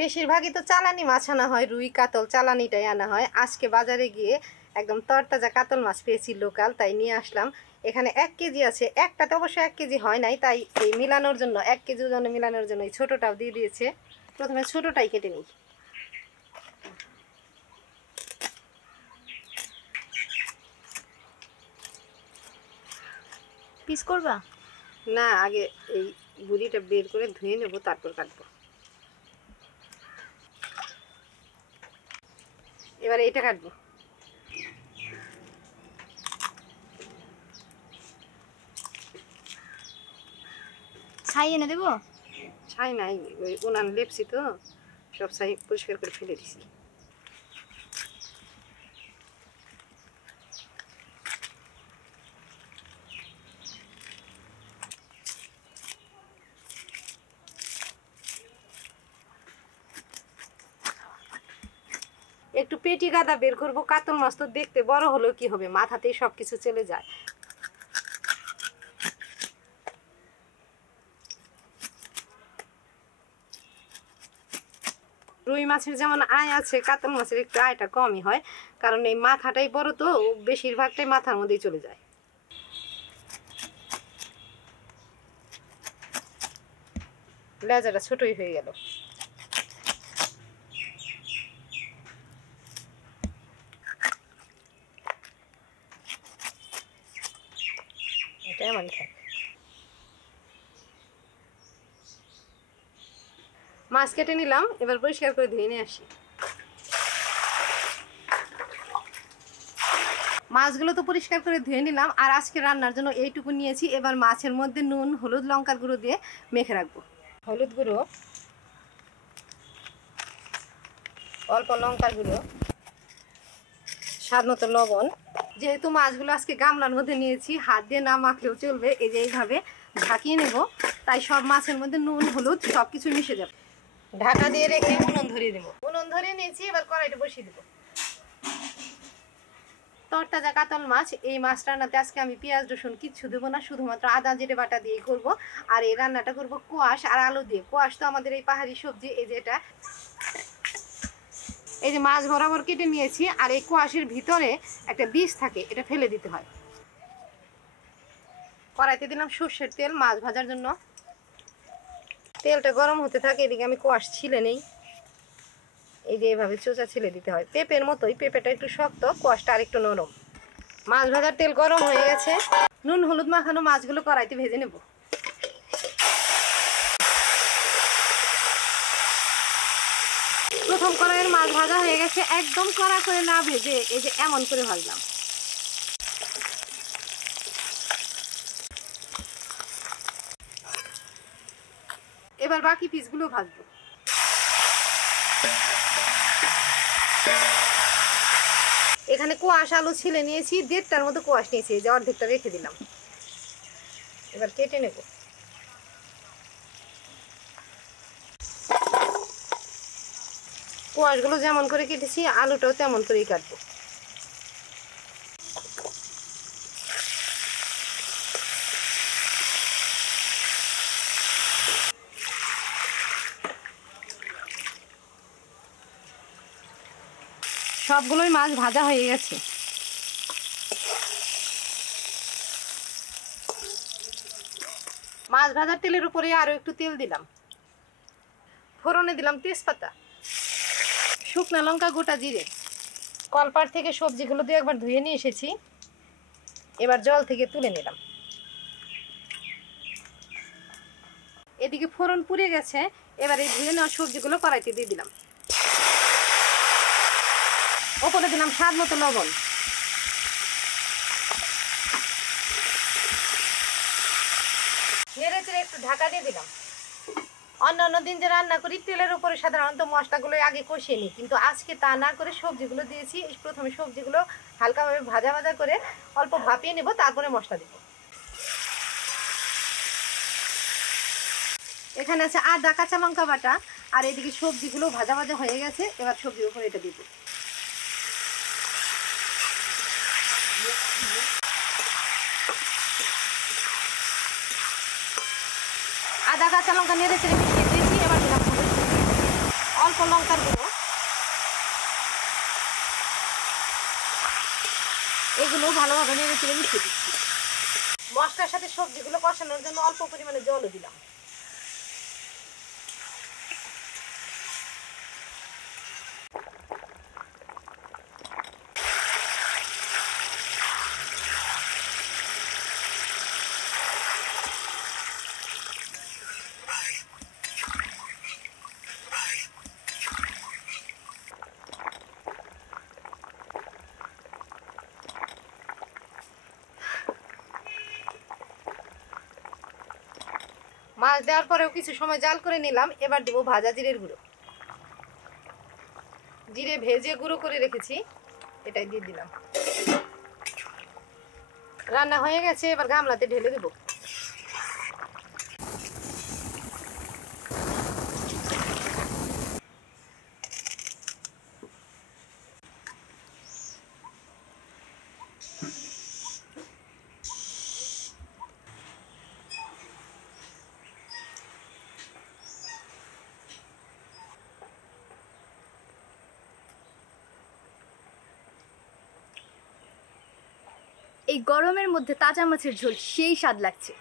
বেশিরভাগই তো চালানি মাছ আনা হয়, রুই কাতল চালানিটাই আনা হয়। আজকে বাজারে গিয়ে একদম তরতাজা কাতল মাছ পেয়েছি লোকাল, তাই নিয়ে আসলাম। এখানে 1 কেজি আছে, একটাতে অবশ্য 1 কেজি হয় নাই, তাই এই মিলানোর জন্য 1 কেজি ওজনে মিলানোর জন্য এই ছোটোটাও দিয়ে দিয়েছে। প্রথমে ছোটোটাই কেটে নিই। পিস করবা না, আগে এই বুড়িটা বের করে ধুয়ে নেব, তারপর কাটবো। এবারে এটা কাটবো। ছাই এনে দেবো? ছাই নাই, ওই উনান লেপছি তো, সব ছাই পরিষ্কার করে ফেলে দিছি। একটু পেটি গাদা বের করবো। কাতল মাছ তো দেখতে বড় হলেও কি হবে, মাথাতেই সব কিছু চলে যায়। রুই মাছের যেমন আয় আছে, কাতল মাছের একটু আয়টা কমই হয়, কারণ এই মাথাটাই বড় তো, বেশিরভাগটাই মাথার মধ্যেই চলে যায়। লেজাটা ছোটই হয়ে গেল। এটা এমন থাকে। মাছ কেটে নিলাম, এবার পরিষ্কার করে ধুয়ে নিয়ে আসি। মাছগুলো তো পরিষ্কার করে ধুয়ে নিলাম, আর আজকে রান্নার জন্য এইটুকু নিয়েছি। এবার মাছের মধ্যে নুন, হলুদ, লঙ্কার গুঁড়ো দিয়ে মেখে রাখবো। হলুদ গুঁড়ো, অল্প লঙ্কার গুঁড়ো, স্বাদ মতো লবণ। যেহেতু মাছগুলো আজকে গামলার মধ্যে নিয়েছি, হাত দিয়ে না মাখলেও চলবে, এই যে এইভাবে ঢাকিয়ে নেব, তাই সব মাছের মধ্যে নুন, হলুদ সব কিছু মিশে যাবে। ঢাকা দিয়ে রেখে উনুন ধরিয়ে দেবো। উনুন ধরিয়ে নিয়েছি, এবার কড়াইটা বসিয়ে দেবো। তরতাজা কাতল মাছ, এই মাছ রান্নাতে আজকে আমি পেঁয়াজ রসুন কিচ্ছু দেবো না, শুধুমাত্র আদা জিরে বাটা দিয়েই করবো। আর এই রান্নাটা করবো কোয়াশ আর আলু দিয়ে। কোয়াশ তো আমাদের এই পাহাড়ি সবজি। এই যে এটা, এই যে মাছ বরাবর কেটে নিয়েছি, আর এই কোয়াশের ভিতরে একটা বীজ থাকে, এটা ফেলে দিতে হয়। কড়াইতে দিলাম সর্ষের তেল মাছ ভাজার জন্য। তেলটা গরম হতে থাকে, এদিকে আমি কোয়াশ ছিলে নেই। এই যে এইভাবে চোচা ছিলে দিতে হয়, পেঁপের মতোই। পেঁপেটা একটু শক্ত, কোয়াশটা আর একটু নরম। মাছ ভাজার তেল গরম হয়ে গেছে, নুন হলুদ মাখানো মাছগুলো কড়াইতে ভেজে নেব। প্রথম কড়াইয়ের মাছ ভাজা হয়ে গেছে, একদম কড়া করে না ভেজে এই যে এমন করে ভাজলাম। এবার বাকি পিসগুলো ভাজবো। এখানে কোয়াশ আলু ছিলে নিয়েছি, 1.5টার মতো কোয়াশ নিয়েছি, যে অর্ধেকটা রেখে দিলাম। এবার কেটে নেব। কোয়াশগুলো যেমন করে কেটেছি, আলুটাও তেমন করেই কাটবো। সবগুলোই মাছ ভাজা হয়ে গেছে। মাছ ভাজার তেলের উপরে আরো একটু তেল দিলাম। ফোড়নে দিলাম তেজপাতা, শুকনো লঙ্কা, গোটা জিরে। কলপাড় থেকে সবজিগুলো দিয়ে একবার ধুয়ে নিয়ে এসেছি, এবার জল থেকে তুলে নিলাম। এদিকে ফোড়ন পুড়ে গেছে, এবার এই ধুয়ে নেওয়া সবজিগুলো কড়াইতে দিয়ে দিলাম। ওপরে দিলাম স্বাদ মতো লবণ। নেড়ে চেড়ে একটু ঢাকা দিয়ে দিলাম। অন্যান্য দিন যে রান্না করি, তেলের উপরে সাধারণত মশলাগুলো আগে কষিয়ে নিই, কিন্তু আজকে তা না করে সবজিগুলো দিয়েছি। প্রথমে সবজিগুলো হালকাভাবে ভাজা ভাজা করে অল্প ভাপিয়ে নেব, তারপরে মশলা দেব। এখানে আছে আদা, কাঁচা লঙ্কা বাটা, আর এদিকে সবজিগুলো ভাজা ভাজা হয়ে গেছে। এবার সবজির উপরে এটা দিব। আদা কাঁচা লঙ্কা নেড়ে চেড়ে মিশিয়ে দিয়েছি। এবার দিলাম অল্প লঙ্কার গুঁড়ো, এগুলো ভালোভাবে নেড়ে চেড়ে মিশিয়ে দিচ্ছি। মশলার সাথে সবজিগুলো কষানোর জন্য অল্প পরিমাণে জলও দিলাম। মাছ দেওয়ার পরেও কিছু সময় জাল করে নিলাম। এবার দেবো ভাজা জিরের গুঁড়ো। জিরে ভেজে গুঁড়ো করে রেখেছি, এটাই দিয়ে দিলাম। রান্না হয়ে গেছে, এবার গামলাতে ঢেলে দেবো। এই গরমের মধ্যে তাজা মাছের ঝোল সেই স্বাদ লাগছে।